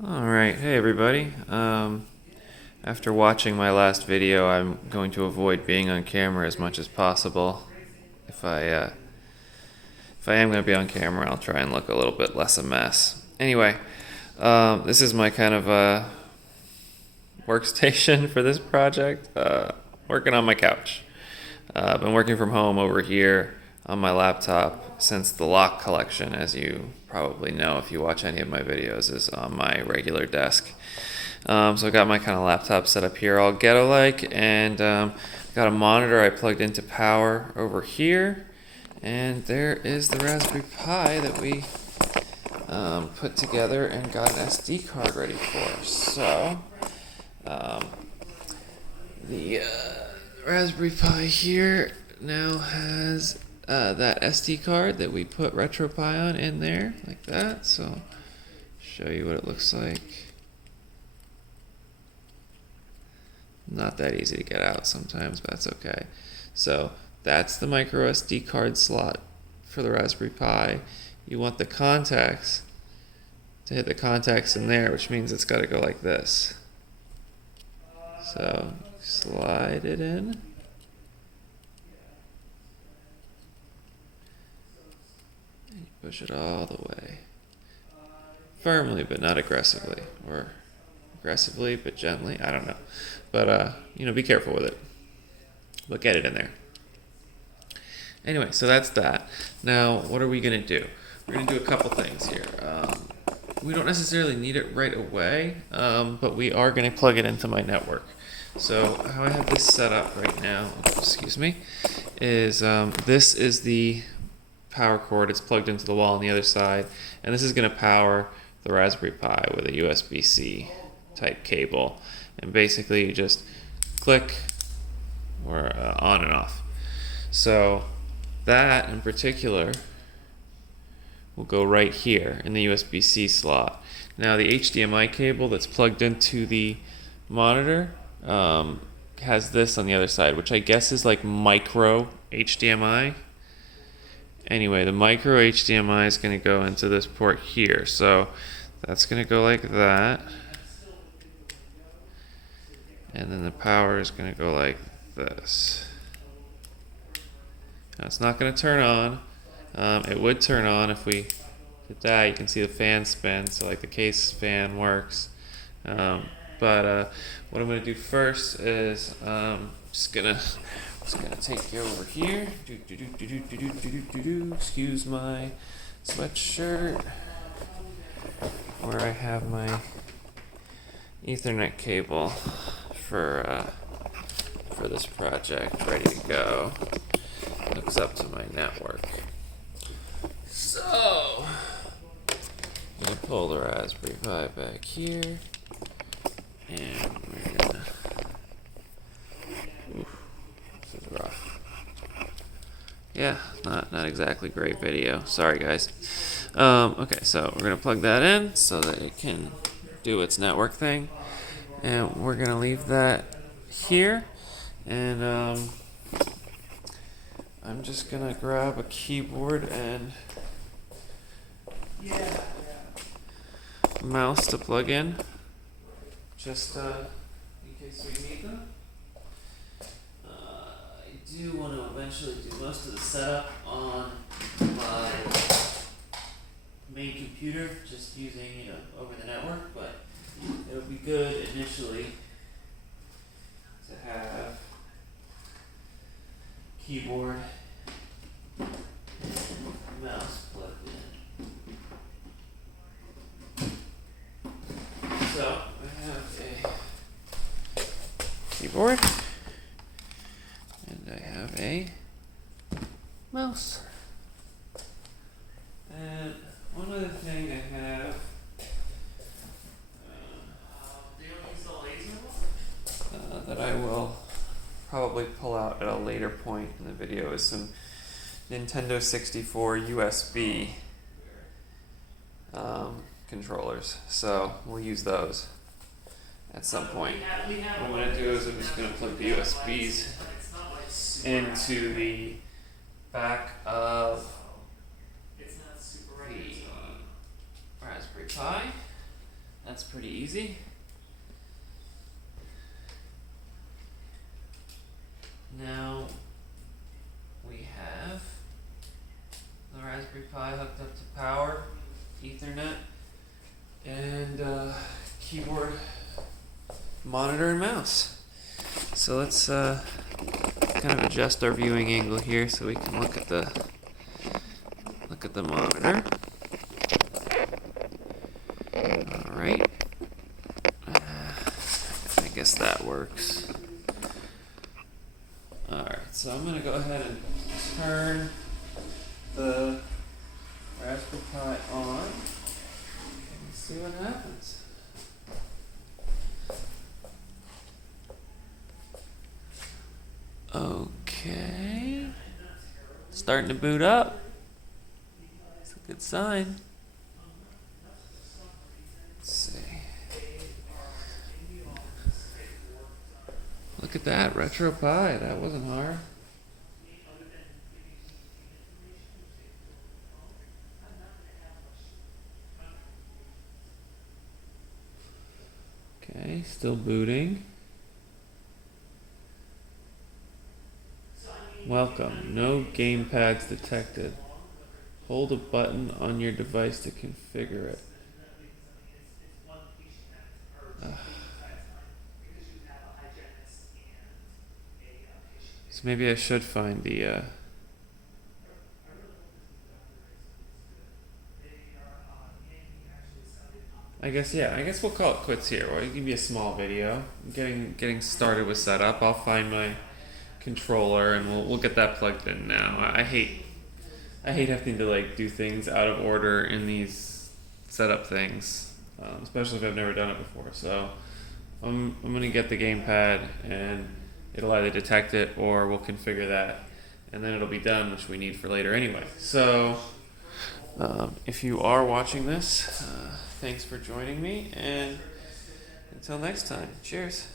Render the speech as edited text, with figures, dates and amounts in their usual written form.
Alright, hey everybody. After watching my last video, I'm going to avoid being on camera as much as possible. If I am going to be on camera, I'll try and look a little bit less a mess. Anyway, this is my kind of workstation for this project. Working on my couch. I've been working from home over here on my laptop since the lock collection, as you probably know if you watch any of my videos, is on my regular desk. So I got my kind of laptop set up here all ghetto-like, and got a monitor I plugged into power over here, and there is the Raspberry Pi that we put together and got an SD card ready for. So the Raspberry Pi here now has that SD card that we put RetroPi on in there, like that. So, show you what it looks like. Not that easy to get out sometimes, but that's okay. So, that's the micro SD card slot for the Raspberry Pi. You want the contacts to hit the contacts in there, which means it's got to go like this. So, slide it in. Push it all the way. Firmly, but not aggressively. Or aggressively, but gently. I don't know. But, be careful with it. But get it in there. Anyway, so that's that. Now, what are we going to do? We're going to do a couple things here. We don't necessarily need it right away, but we are going to plug it into my network. So, how I have this set up right now, excuse me, is this is the power cord. It's plugged into the wall on the other side, and this is going to power the Raspberry Pi with a USB-C type cable, and basically you just click or on and off. So that in particular will go right here in the USB-C slot. Now the HDMI cable that's plugged into the monitor has this on the other side, which I guess is like micro HDMI. Anyway, the micro HDMI is going to go into this port here. So that's going to go like that. And then the power is going to go like this. Now it's not going to turn on. It would turn on if we did that. You can see the fan spin, so like the case fan works. But what I'm going to do first is just gonna take you over here. Excuse my sweatshirt, where I have my Ethernet cable for this project ready to go. Hooks up to my network. So I'm gonna pull the Raspberry Pi back here, and we're gonna. This is rough. Yeah, not exactly great video. Sorry, guys. Okay, so we're gonna plug that in so that it can do its network thing, and we're gonna leave that here. And I'm just gonna grab a keyboard and mouse to plug in, just in case we need them. I do want to eventually do most of the setup on my main computer, just using over the network, but it would be good initially to have keyboard and mouse plugged in. So I have a keyboard. I have a mouse. And one other thing I have that I will probably pull out at a later point in the video is some Nintendo 64 USB controllers. So we'll use those at some point. What I'm going to do is I'm just going to plug the USBs into the back of the Raspberry Pi, That's pretty easy. Now we have the Raspberry Pi hooked up to power, Ethernet, and keyboard, monitor, and mouse. So let's kind of adjust our viewing angle here so we can look at the monitor. All right. I guess that works. All right. So I'm gonna go ahead and turn the Raspberry Pi on and see what happens. Okay. Starting to boot up. It's a good sign. Let's see. Look at that, RetroPi. That wasn't hard. Okay, still booting. Welcome. No gamepads detected. Hold a button on your device to configure it. So maybe I should find the I guess we'll call it quits here. Well, give me a small video. Getting started with setup. I'll find my controller and we'll get that plugged in now. I hate having to like do things out of order in these setup things, especially if I've never done it before. So I'm gonna get the gamepad and it'll either detect it or we'll configure that, and then it'll be done, which we need for later anyway. So if you are watching this, thanks for joining me, and until next time, cheers.